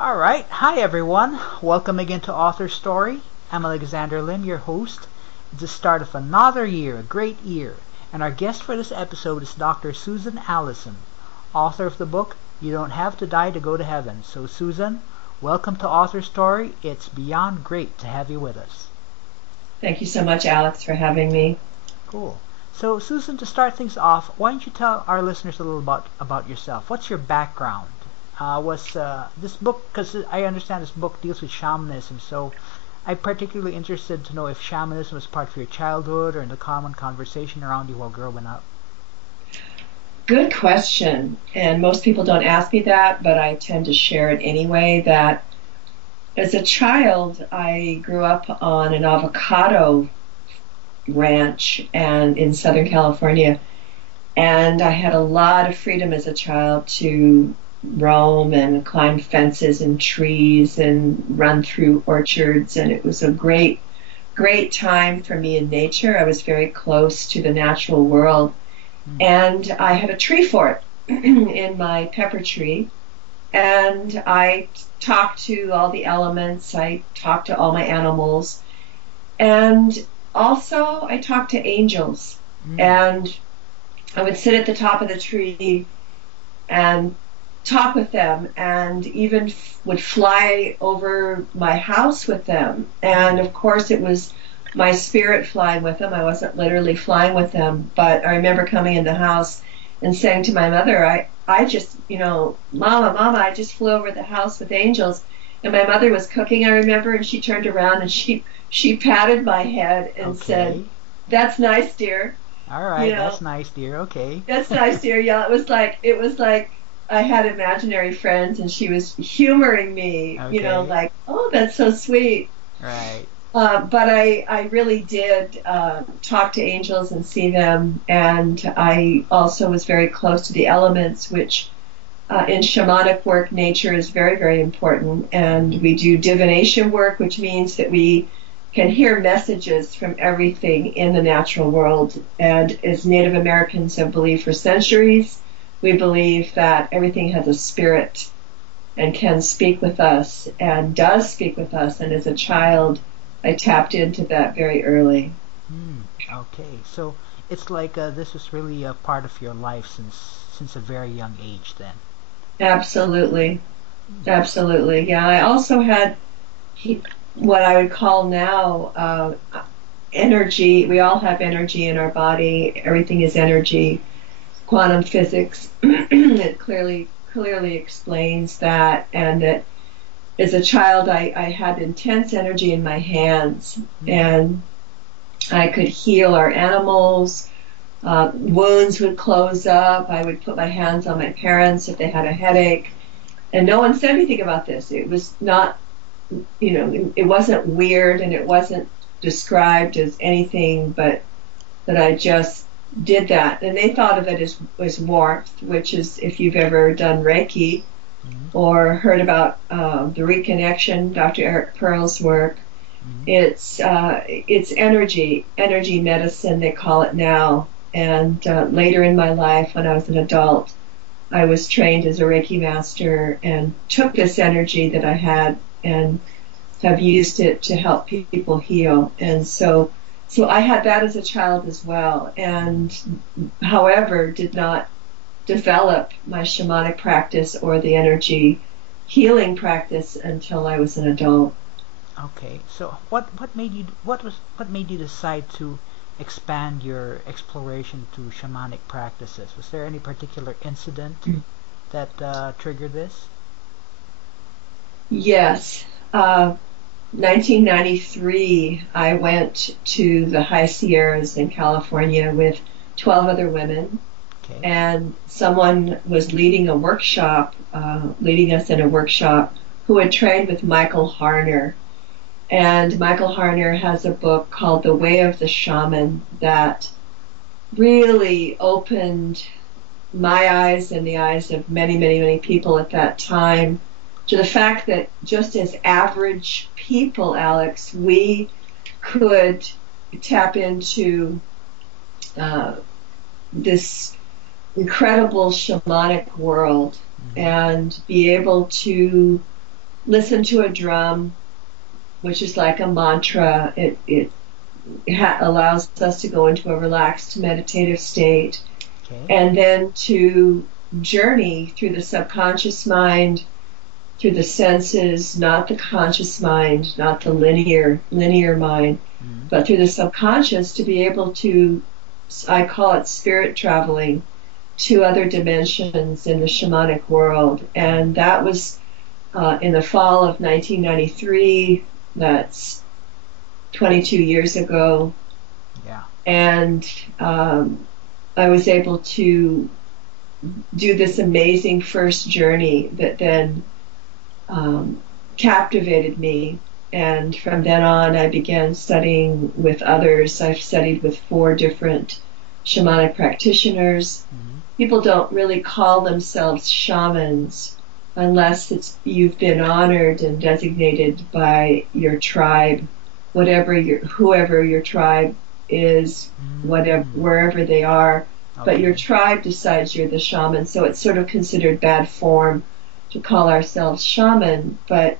All right. Hi, everyone. Welcome again to AuthorStory. I'm Alexander Lim, your host. It's the start of another year, a great year. And our guest for this episode is Dr. Susan Allison, author of the book, You Don't Have to Die to Go to Heaven. So, Susan, welcome to AuthorStory. It's beyond great to have you with us. Thank you so much, Alex, for having me. Cool. So, Susan, to start things off, why don't you tell our listeners a little about yourself? What's your background? Was this book, because I understand this book deals with shamanism, so I'm particularly interested to know if shamanism was part of your childhood or in the common conversation around you while growing up. Good question. And most people don't ask me that, but I tend to share it anyway, that as a child, I grew up on an avocado ranch and in Southern California, and I had a lot of freedom as a child to roam and climb fences and trees and run through orchards, and it was a great time for me in nature. I was very close to the natural world, and I had a tree fort in my pepper tree, and I talked to all the elements, I talked to all my animals, and also I talked to angels. And I would sit at the top of the tree and talk with them, and even would fly over my house with them. And of course it was my spirit flying with them. I wasn't literally flying with them, but I remember coming in the house and saying to my mother, I just, Mama, I just flew over the house with angels. And my mother was cooking, I remember, and she turned around and she patted my head and said, "That's nice, dear." All right, that's nice, dear. Okay. That's nice, dear. Yeah, it was like I had imaginary friends, and she was humoring me, like, "Oh, that's so sweet." Right. But I really did talk to angels and see them, and I also was very close to the elements, which in shamanic work, nature is very, very important. And we do divination work, which means that we can hear messages from everything in the natural world. And as Native Americans have believed for centuries, we believe that everything has a spirit and can speak with us and does speak with us. And as a child, I tapped into that very early. Okay, so it's like this was really a part of your life since a very young age then. Absolutely. Absolutely. Yeah, I also had what I would call now energy. We all have energy in our body. Everything is energy. Quantum physics it clearly explains that, and that as a child I had intense energy in my hands, and I could heal our animals. Wounds would close up. I would put my hands on my parents if they had a headache, and no one said anything about this. It was not, it wasn't weird, and it wasn't described as anything but that I just did that. And they thought of it as warmth, which is, if you've ever done Reiki or heard about the reconnection, Dr. Eric Pearl's work, it's energy medicine, they call it now. And later in my life, when I was an adult, I was trained as a Reiki master and took this energy that I had and have used it to help people heal. And so I had that as a child as well, and however did not develop my shamanic practice or the energy healing practice until I was an adult. Okay, so what made you decide to expand your exploration to shamanic practices? Was there any particular incident that triggered this? Yes. 1993, I went to the High Sierras in California with 12 other women, and someone was leading us in a workshop, who had trained with Michael Harner. And Michael Harner has a book called The Way of the Shaman that really opened my eyes and the eyes of many, many, many people at that time to the fact that just as average people, Alex, we could tap into this incredible shamanic world and be able to listen to a drum, which is like a mantra. It allows us to go into a relaxed meditative state, Okay. and then to journey through the subconscious mind, through the senses, not the conscious mind, not the linear mind, but through the subconscious, to be able to, I call it spirit traveling to other dimensions in the shamanic world. And that was in the fall of 1993. That's 22 years ago. Yeah. And I was able to do this amazing first journey that then captivated me. And from then on, I began studying with others. I've studied with 4 different shamanic practitioners. People don't really call themselves shamans unless you've been honored and designated by your tribe, whoever your tribe is, wherever they are. Okay. But your tribe decides you're the shaman, so it's sort of considered bad form to call ourselves shaman, but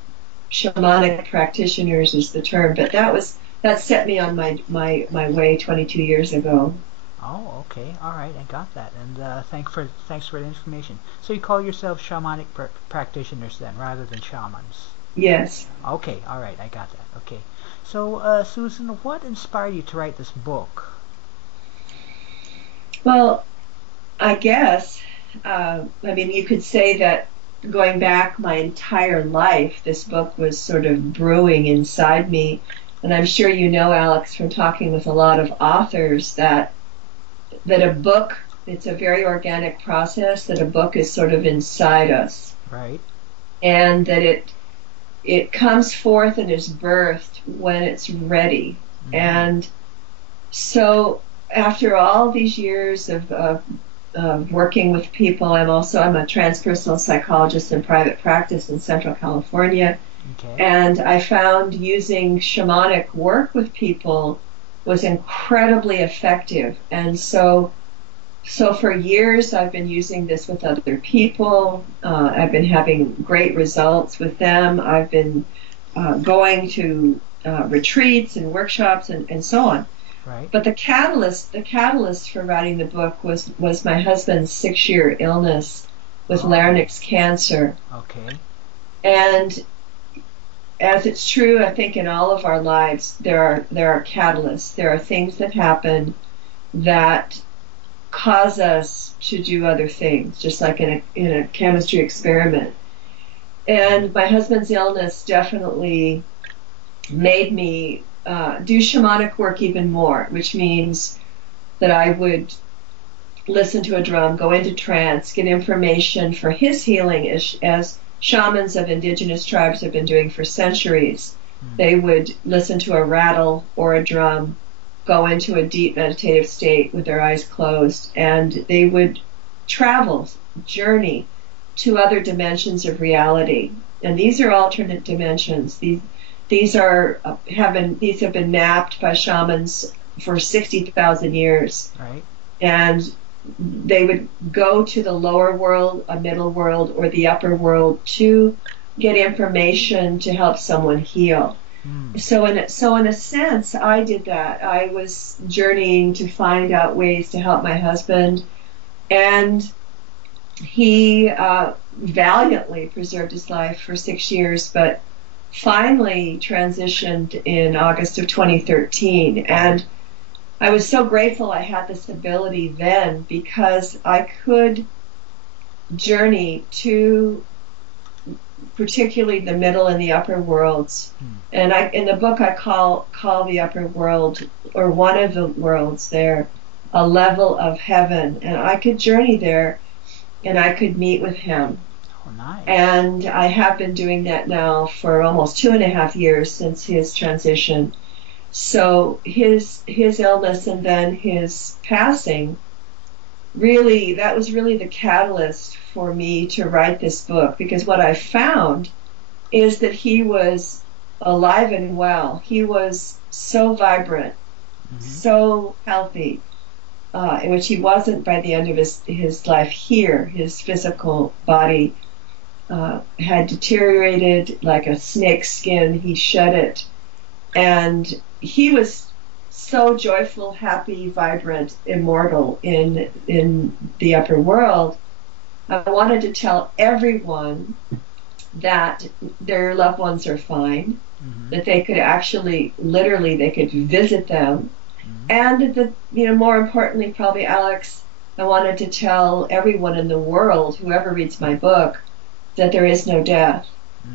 shamanic practitioners is the term. But that set me on my way 22 years ago. Oh, okay. All right, I got that. And thanks for the information. So you call yourself shamanic practitioners then, rather than shamans? Yes. Okay. All right, I got that. Okay. So, Susan, what inspired you to write this book? Well, I guess, you could say that going back my entire life, this book was sort of brewing inside me. And I'm sure you know, Alex, from talking with a lot of authors, that a book, it's a very organic process, that a book is sort of inside us. Right. And that it comes forth and is birthed when it's ready. And so after all these years of working with people, I'm a transpersonal psychologist in private practice in Central California. Okay. And I found using shamanic work with people was incredibly effective. And so for years I've been using this with other people. I've been having great results with them. I've been going to retreats and workshops and so on. Right. But the catalyst for writing the book was my husband's 6-year illness with larynx cancer. Okay. And as it's true, I think in all of our lives, there are catalysts. There are things that happen that cause us to do other things, just like in a chemistry experiment. And my husband's illness definitely made me do shamanic work even more, which means that I would listen to a drum, go into trance, get information for his healing as shamans of indigenous tribes have been doing for centuries. They would listen to a rattle or a drum, go into a deep meditative state with their eyes closed, and they would journey to other dimensions of reality. And these are alternate dimensions. These have been mapped by shamans for 60,000 years. Right. And they would go to the lower world, a middle world, or the upper world to get information to help someone heal. So in a sense, I did that. I was journeying to find out ways to help my husband, and he valiantly preserved his life for 6 years, but finally transitioned in August of 2013. And I was so grateful I had this ability then, because I could journey to particularly the middle and the upper worlds. And in the book I call the upper world, or one of the worlds there, a level of heaven. And I could journey there and I could meet with him. Oh, nice. And I have been doing that now for almost 2.5 years since his transition. So his illness and then his passing, that was really the catalyst for me to write this book, because what I found is that he was alive and well. He was so vibrant, so healthy, which he wasn't by the end of his life here. His physical body had deteriorated like a snake's skin. He shed it, and he was so joyful, happy, vibrant, immortal in the upper world. I wanted to tell everyone that their loved ones are fine, that they could actually, literally, they could visit them, and that, more importantly, probably, Alex, I wanted to tell everyone in the world, whoever reads my book, that there is no death,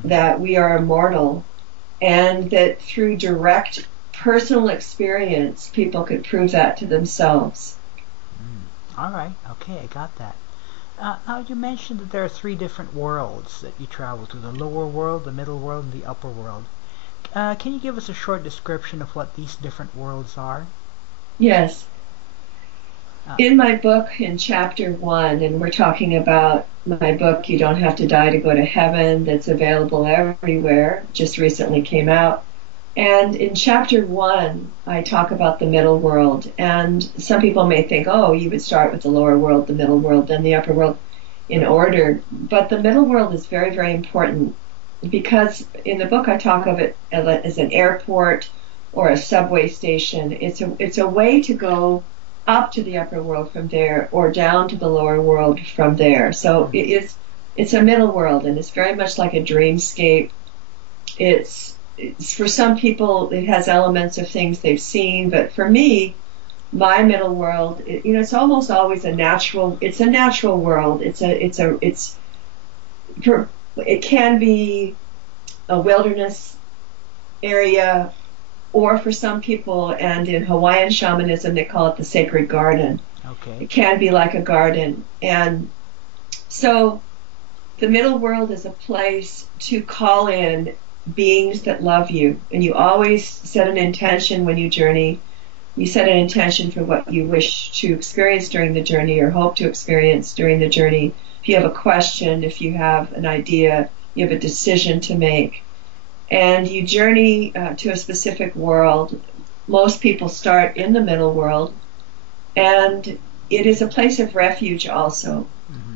that we are immortal, and that through direct personal experience, people could prove that to themselves. All right. Okay, I got that. Now, you mentioned that there are 3 different worlds that you travel to, the lower world, the middle world, and the upper world. Can you give us a short description of what these different worlds are? Yes. In my book, in chapter 1, and we're talking about my book, You Don't Have to Die to Go to Heaven, that's available everywhere, just recently came out. And in chapter 1, I talk about the middle world. And some people may think, oh, you would start with the lower world, the middle world, then the upper world in order. But the middle world is very, very important, because in the book I talk of it as an airport or a subway station. It's a way to go up to the upper world from there, or down to the lower world from there. So it's a middle world, and it's very much like a dreamscape. It's for some people, it has elements of things they've seen, but for me, my middle world, it's almost always a natural world. It can be a wilderness area, or for some people, and in Hawaiian shamanism, they call it the sacred garden. Okay. It can be like a garden. And so the middle world is a place to call in beings that love you. And you always set an intention when you journey. You set an intention for what you wish to experience during the journey, or hope to experience during the journey. If you have a question, if you have an idea, you have a decision to make. And you journey to a specific world. Most people start in the middle world, and it is a place of refuge also.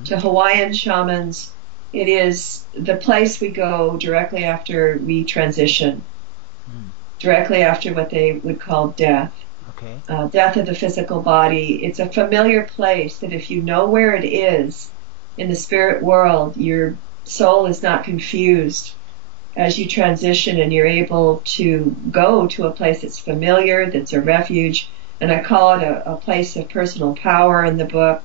To Hawaiian shamans, it is the place we go directly after we transition, directly after what they would call death. Okay. Death of the physical body. It's a familiar place that if you know where it is in the spirit world, your soul is not confused as you transition, and you're able to go to a place that's familiar, that's a refuge. And I call it a place of personal power in the book.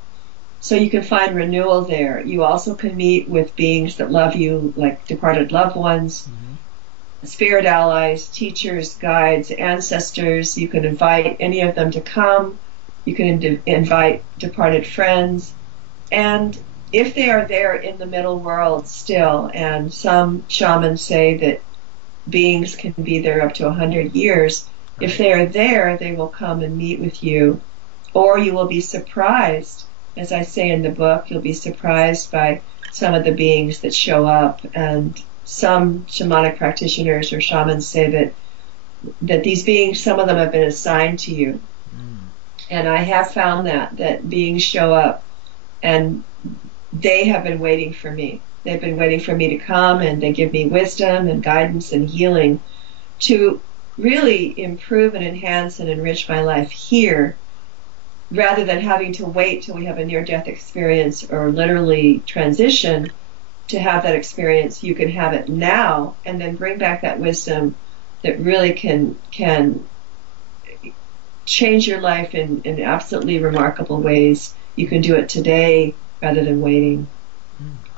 So you can find renewal there. You also can meet with beings that love you, like departed loved ones, spirit allies, teachers, guides, ancestors. You can invite any of them to come. You can invite departed friends. And if they are there in the middle world still, and some shamans say that beings can be there up to 100 years, if they are there, they will come and meet with you. Or you will be surprised. As I say in the book, you'll be surprised by some of the beings that show up. And some shamanic practitioners or shamans say that these beings, some of them have been assigned to you. And I have found that beings show up, and they have been waiting for me. They've been waiting for me to come, and they give me wisdom and guidance and healing to really improve and enhance and enrich my life here, rather than having to wait till we have a near-death experience or literally transition to have that experience. You can have it now, and then bring back that wisdom that really can change your life in absolutely remarkable ways. You can do it today rather than waiting.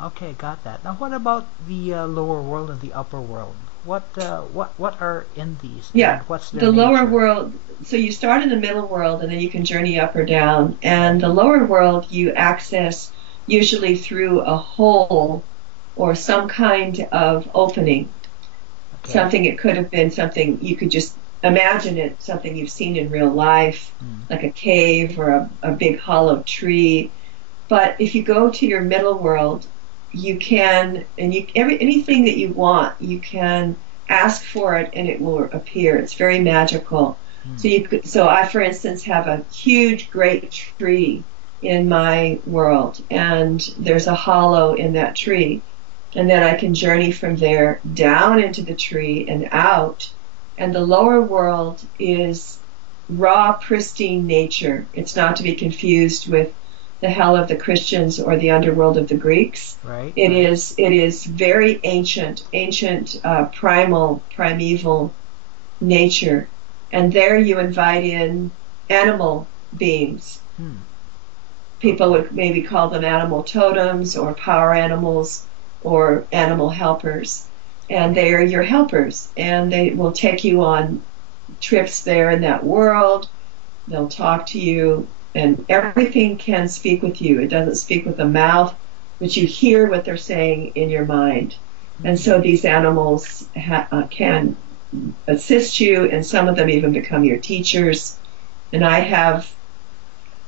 Okay, got that. Now, what about the lower world and the upper world? What are in these? Yeah, what's their the nature? lower world. So you start in the middle world, and then you can journey up or down. And the lower world you access usually through a hole or some kind of opening. Okay. Something, it could have been something you could just imagine it, something you've seen in real life, like a cave or a big hollow tree. But if you go to your middle world, you can, and anything that you want, you can ask for it and it will appear. It's very magical. So I, for instance, have a huge, great tree in my world, and there's a hollow in that tree. And then I can journey from there down into the tree and out. And the lower world is raw, pristine nature. It's not to be confused with the hell of the Christians or the underworld of the Greeks. Right. It is very ancient, primeval nature. And there you invite in animal beings. People would maybe call them animal totems or power animals or animal helpers. And they are your helpers. And they will take you on trips there in that world. They'll talk to you. And everything can speak with you. It doesn't speak with the mouth, but you hear what they're saying in your mind. And so these animals can assist you, and some of them even become your teachers. And I have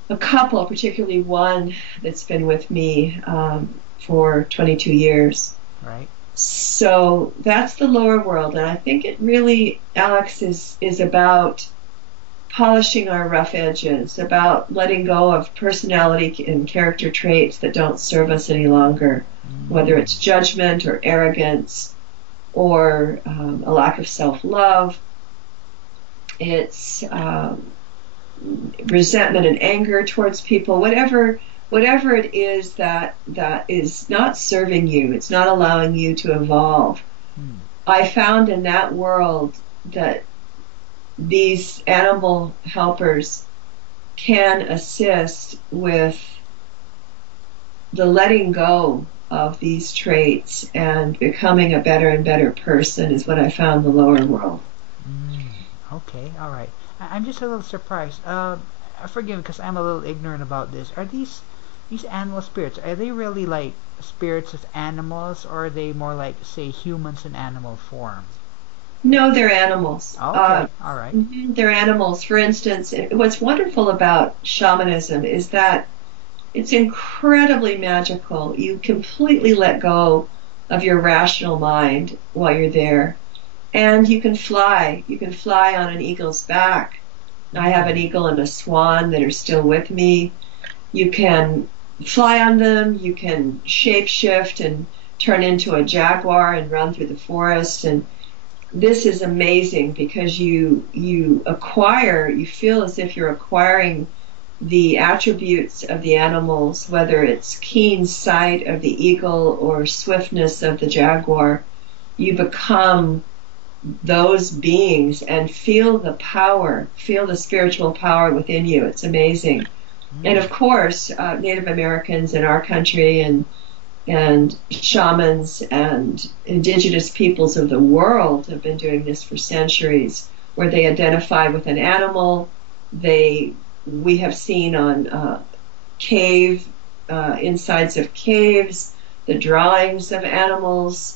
a couple, particularly one that's been with me for 22 years. Right. So that's the lower world. And I think it really, Alex, is about polishing our rough edges, about letting go of personality and character traits that don't serve us any longer, whether it's judgment or arrogance or a lack of self-love. It's resentment and anger towards people, whatever it is that is not serving you, it's not allowing you to evolve. I found in that world that these animal helpers can assist with the letting go of these traits and becoming a better and better person is what I found in the lower world. Okay, all right. I'm just a little surprised. Forgive me because I'm a little ignorant about this. Are these animal spirits, are they really like spirits of animals, or are they more like, say, humans in animal form? No, they're animals. Okay, all right. They're animals. For instance, what's wonderful about shamanism is that it's incredibly magical. You completely let go of your rational mind while you're there. And you can fly. You can fly on an eagle's back. I have an eagle and a swan that are still with me. You can fly on them. You can shape-shift and turn into a jaguar and run through the forest. And this is amazing because you feel as if you're acquiring the attributes of the animals, whether it's keen sight of the eagle or swiftness of the jaguar. You become those beings and feel the power, feel the spiritual power within you. It's amazing. And of course, Native Americans in our country and shamans and indigenous peoples of the world have been doing this for centuries, where they identify with an animal. We have seen on insides of caves, the drawings of animals,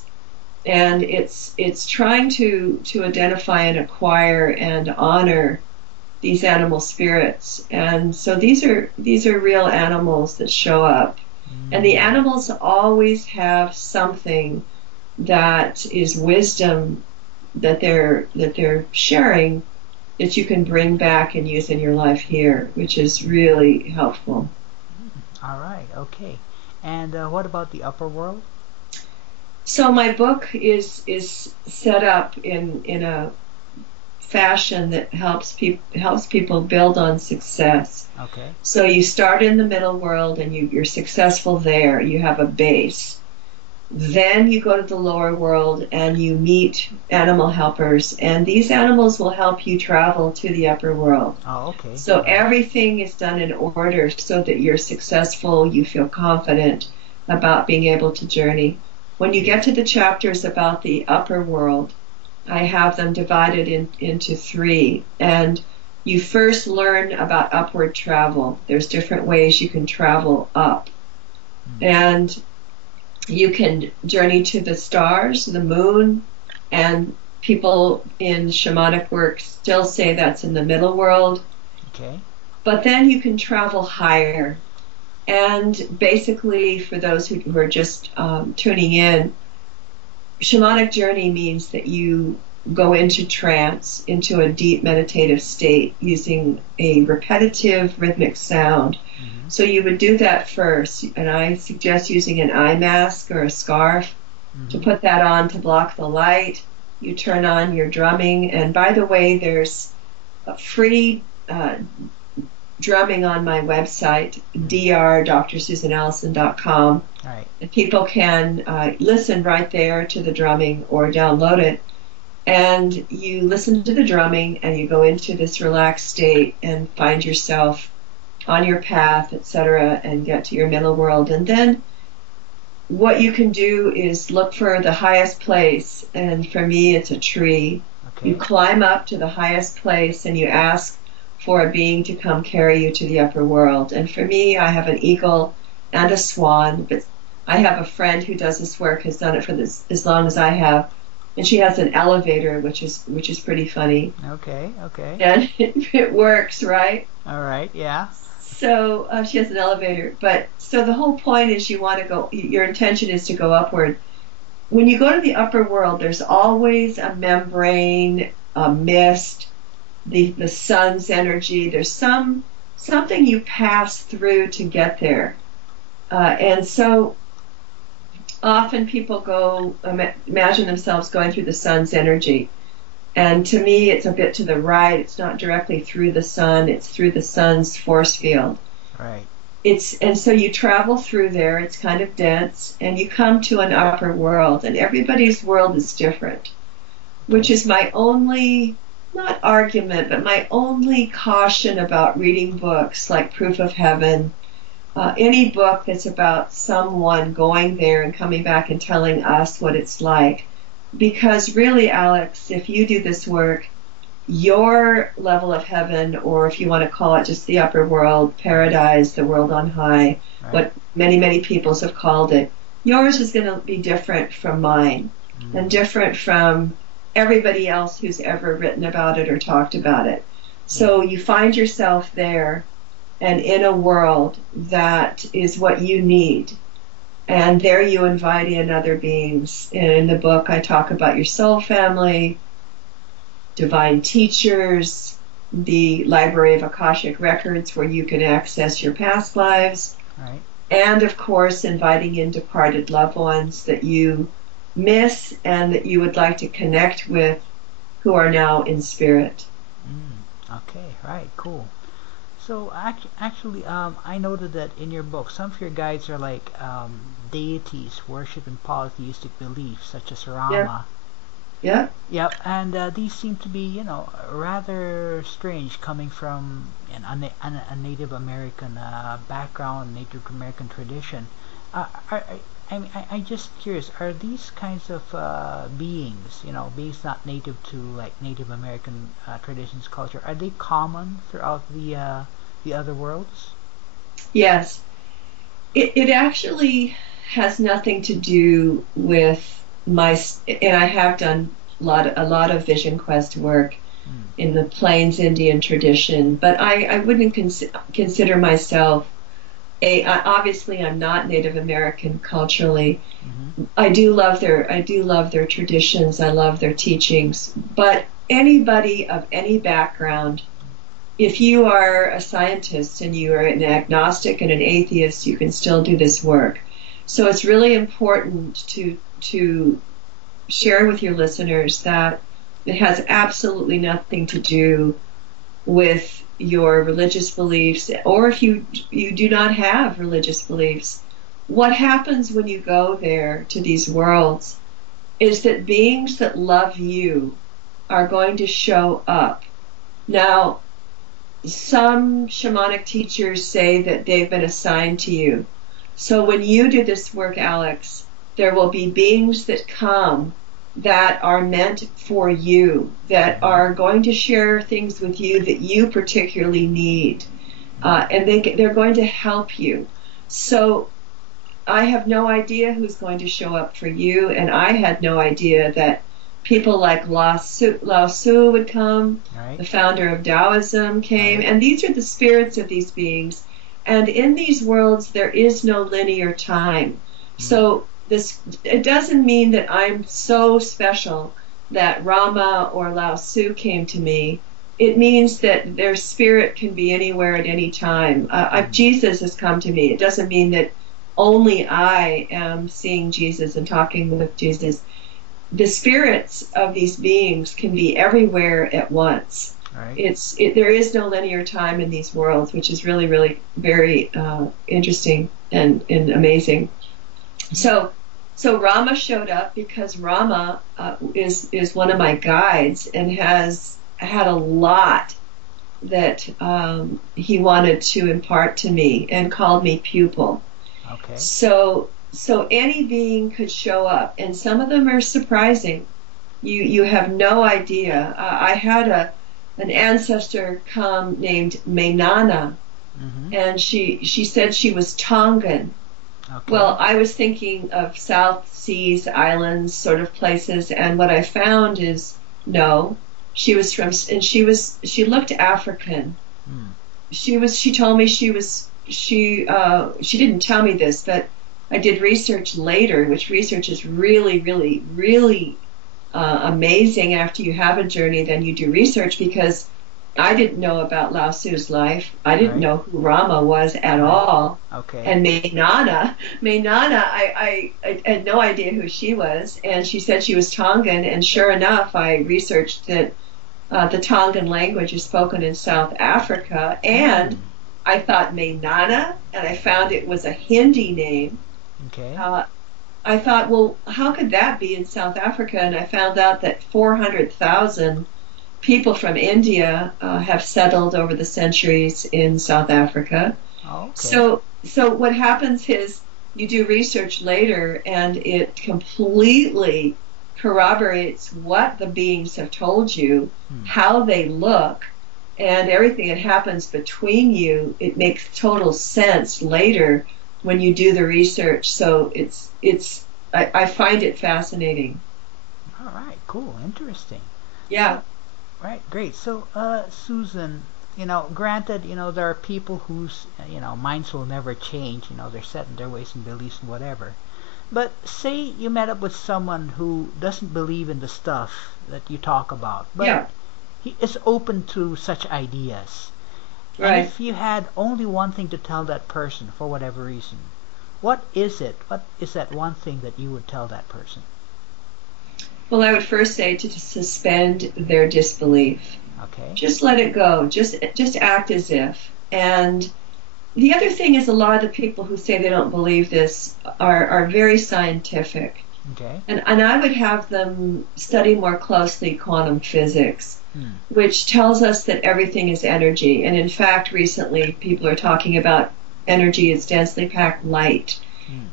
and it's trying to identify and acquire and honor these animal spirits. And so these are real animals that show up. And the animals always have something that is wisdom that they're sharing that you can bring back and use in your life here, which is really helpful. All right, okay. And what about the upper world? So my book is set up in a fashion that helps people build on success. Okay. So you start in the middle world and you're successful there. You have a base. Then you go to the lower world and you meet animal helpers, and these animals will help you travel to the upper world. Oh, okay. So everything is done in order so that you're successful, you feel confident about being able to journey. When you get to the chapters about the upper world, I have them divided into three. And you first learn about upward travel. There's different ways you can travel up. And you can journey to the stars, the moon, and people in shamanic work still say that's in the middle world. Okay. But then you can travel higher. And basically, for those who are just tuning in, Shamanic Journey means that you go into trance, into a deep meditative state using a repetitive rhythmic sound. So you would do that first, and I suggest using an eye mask or a scarf to put that on to block the light. You turn on your drumming. And by the way, there's a free drumming on my website, drsusanallison.com. Right. And people can listen right there to the drumming or download it. And you listen to the drumming and you go into this relaxed state and find yourself on your path, etc., and get to your middle world. And then what you can do is look for the highest place. And for me, it's a tree. Okay. You climb up to the highest place and you ask for a being to come carry you to the upper world. And for me, I have an eagle and a swan, but I have a friend who does this work, has done it for this as long as I have, and she has an elevator, which is pretty funny. Okay. And it works, right? All right. Yeah. So she has an elevator, but so the whole point is you want to go. Your intention is to go upward. When you go to the upper world, there's always a membrane, a mist, the sun's energy. There's something you pass through to get there, and so often people go imagine themselves going through the sun's energy, and to me it's a bit to the right. It's not directly through the sun, it's through the sun's force field. Right. And so you travel through there. It's kind of dense, and you come to an upper world, and everybody's world is different, which is my only, not argument, but my only caution about reading books like Proof of Heaven. Any book that's about someone going there and coming back and telling us what it's like. Because really, Alex, if you do this work, your level of heaven, or if you want to call it just the upper world, paradise, the world on high, right, what many peoples have called it, yours is going to be different from mine, and different from everybody else who's ever written about it or talked about it. So you find yourself there, and in a world that is what you need. And there you invite in other beings. In the book, I talk about your soul family, divine teachers, the Library of Akashic Records where you can access your past lives, right, and of course inviting in departed loved ones that you miss and that you would like to connect with who are now in spirit. Okay, right, cool. So actually, I noted that in your book, some of your guides are like deities worshipped in polytheistic beliefs, such as Rama. Yeah. Yep, and these seem to be, rather strange coming from a Native American background, Native American tradition. I'm just curious, are these kinds of beings, beings not native to like Native American traditions, culture, are they common throughout the other worlds? Yes. It actually has nothing to do with and I have done a lot of vision quest work in the Plains Indian tradition, but I wouldn't consider myself obviously I'm not Native American culturally. I do love their traditions, I love their teachings, but anybody of any background, if you are a scientist and you are an agnostic and an atheist, you can still do this work. So it's really important to share with your listeners that it has absolutely nothing to do with your religious beliefs, or if you do not have religious beliefs. What happens when you go there to these worlds is that beings that love you are going to show up. Now, some shamanic teachers say that they've been assigned to you. So when you do this work, Alex, there will be beings that come that are meant for you, that are going to share things with you that you particularly need, and they're going to help you. So I have no idea who's going to show up for you, and I had no idea that people like Lao Tzu would come, right. The founder of Taoism came, right. And these are the spirits of these beings. And in these worlds, there is no linear time. So it doesn't mean that I'm so special that Rama or Lao Tzu came to me. It means that their spirit can be anywhere at any time. Jesus has come to me. It doesn't mean that only I am seeing Jesus and talking with Jesus. The spirits of these beings can be everywhere at once. Right. There is no linear time in these worlds, which is really, really very interesting and amazing. So Rama showed up because Rama is one of my guides and has had a lot that he wanted to impart to me and called me pupil. Okay. So any being could show up, and some of them are surprising. You have no idea. I had an ancestor come named Mainana, and she said she was Tongan. Okay. Well, I was thinking of South Seas, islands, sort of places, and what I found is no, she was from, and she looked African. She told me she didn't tell me this, but I did research later, which research is really, really, really amazing after you have a journey. Then you do research, because I didn't know about Lao Tzu's life. I didn't know who Rama was at all. Okay. And Mainana, I had no idea who she was, and she said she was Tongan, and sure enough, I researched that the Tongan language is spoken in South Africa, and I thought Mainana, and I found it was a Hindi name. Okay. I thought, well, how could that be in South Africa? And I found out that 400,000 people from India have settled over the centuries in South Africa. Oh, okay. So what happens is you do research later, and it completely corroborates what the beings have told you, how they look, and everything that happens between you. It makes total sense later when you do the research. So I find it fascinating. All right, cool, interesting. Yeah. Right, great. So, Susan, granted, there are people whose, minds will never change. They're set in their ways and beliefs and whatever. But say you met up with someone who doesn't believe in the stuff that you talk about, but he is open to such ideas. Right. And if you had only one thing to tell that person for whatever reason, what is it? What is that one thing that you would tell that person? Well, I would first say to suspend their disbelief. Okay. Just let it go. Just act as if. And the other thing is, a lot of the people who say they don't believe this are very scientific. Okay. And I would have them study more closely quantum physics, which tells us that everything is energy. And in fact, recently people are talking about energy as densely packed light.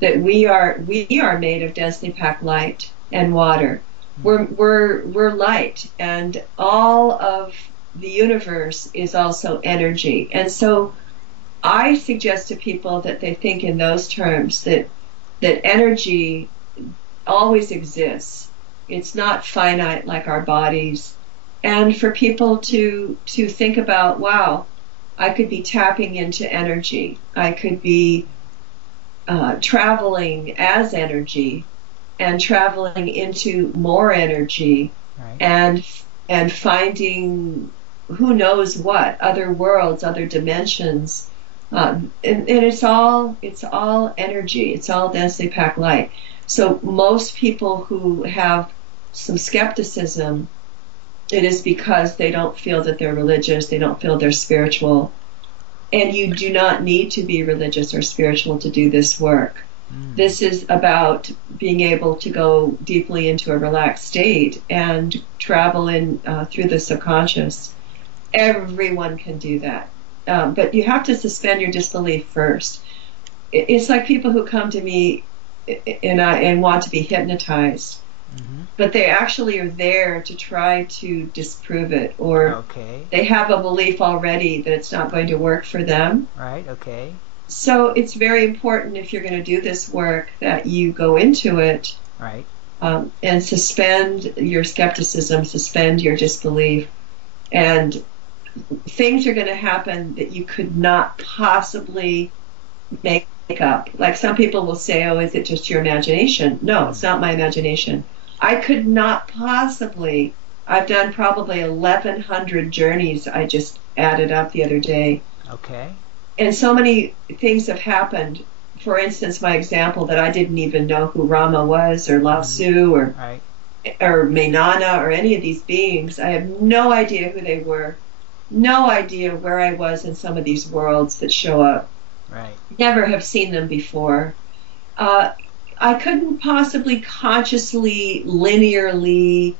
That we are made of densely packed light and water. We're light, and all of the universe is also energy. And so I suggest to people that they think in those terms, that energy always exists. It's not finite like our bodies. And for people to think about, wow, I could be tapping into energy. I could be traveling as energy, and traveling into more energy, and finding who knows what, other worlds, other dimensions, and it's all energy. It's all densely packed light. So most people who have some skepticism, it is because they don't feel that they're religious, they don't feel they're spiritual, and you do not need to be religious or spiritual to do this work. This is about being able to go deeply into a relaxed state and travel in through the subconscious. Everyone can do that, but you have to suspend your disbelief first. It's like people who come to me and want to be hypnotized, but they actually are there to try to disprove it, or they have a belief already that it's not going to work for them. Right. Okay. So it's very important, if you're going to do this work, that you go into it and suspend your skepticism, suspend your disbelief, and things are going to happen that you could not possibly make up. Like some people will say, oh, is it just your imagination? No, it's not my imagination. I could not possibly. I've done probably 1,100 journeys. I just added up the other day. Okay. And so many things have happened for instance, my example that I didn't even know who Rama was, or Lao Tzu, Right. or Mainana, or any of these beings. I have no idea who they were, no idea where I was in some of these worlds that show up. Right. Never have seen them before. Uh, I couldn't possibly consciously, linearly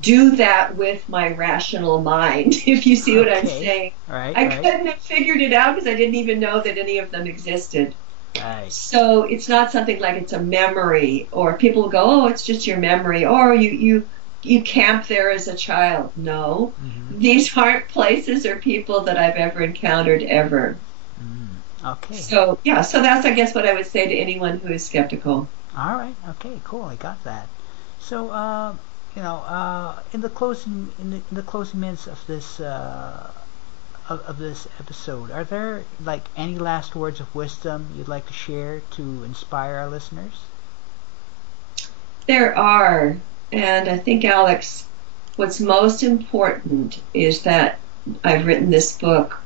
do that with my rational mind, if you see what I'm saying. Right. I couldn't have figured it out because I didn't even know that any of them existed. Right. So it's not something like it's a memory, or people go, oh, it's just your memory, or you camp there as a child. No, these aren't places or people that I've ever encountered ever. Okay. So yeah, so that's, I guess, what I would say to anyone who is skeptical. All right. Okay. Cool. I got that. So, in the closing minutes of this of this episode, are there like any last words of wisdom you'd like to share to inspire our listeners? There are, and I think, Alex, what's most important is that I've written this book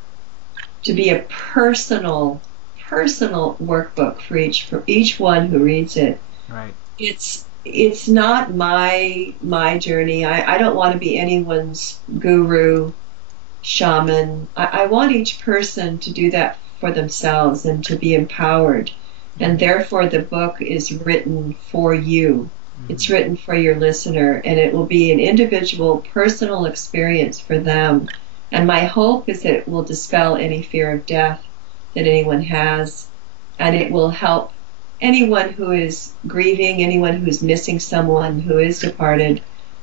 to be a personal workbook for each one who reads it. Right. It's not my journey. I don't want to be anyone's guru, shaman. I want each person to do that for themselves and to be empowered. And therefore the book is written for you. It's written for your listener, and it will be an individual, personal experience for them. And my hope is that it will dispel any fear of death that anyone has, and it will help anyone who is grieving, anyone who is missing someone who is departed.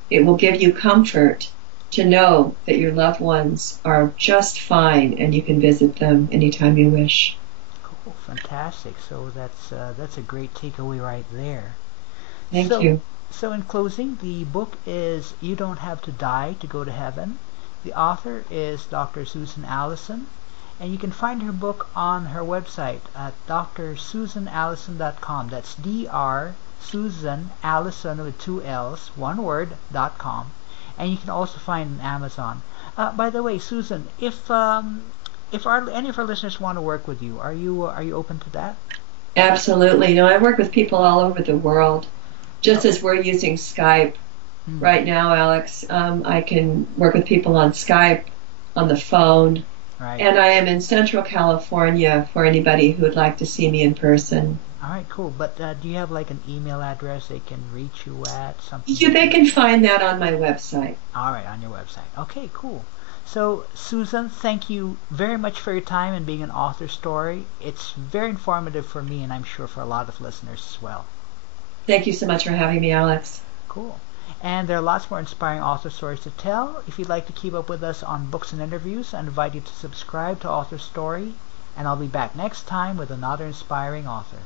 It will give you comfort to know that your loved ones are just fine and you can visit them anytime you wish. Cool, fantastic. So that's a great takeaway right there. Thank you. So in closing, the book is You Don't Have to Die to Go to Heaven. The author is Dr. Susan Allison, and you can find her book on her website at drsusanallison.com. That's Dr. Susan Allison with 2 L's, one word, .com. And you can also find it on Amazon. By the way, Susan, if any of our listeners want to work with you, are you open to that? Absolutely. No, I work with people all over the world. Just as we're using Skype right now, Alex, I can work with people on Skype, on the phone. Right. And I am in Central California for anybody who would like to see me in person. All right, cool. But do you have like an email address they can reach you at? Something? Yeah, they can find that on my website. All right, on your website. Okay, cool. So, Susan, thank you very much for your time and being an author story. It's very informative for me, and I'm sure for a lot of listeners as well. Thank you so much for having me, Alex. Cool. And there are lots more inspiring author stories to tell. If you'd like to keep up with us on books and interviews, I invite you to subscribe to Author Story, and I'll be back next time with another inspiring author.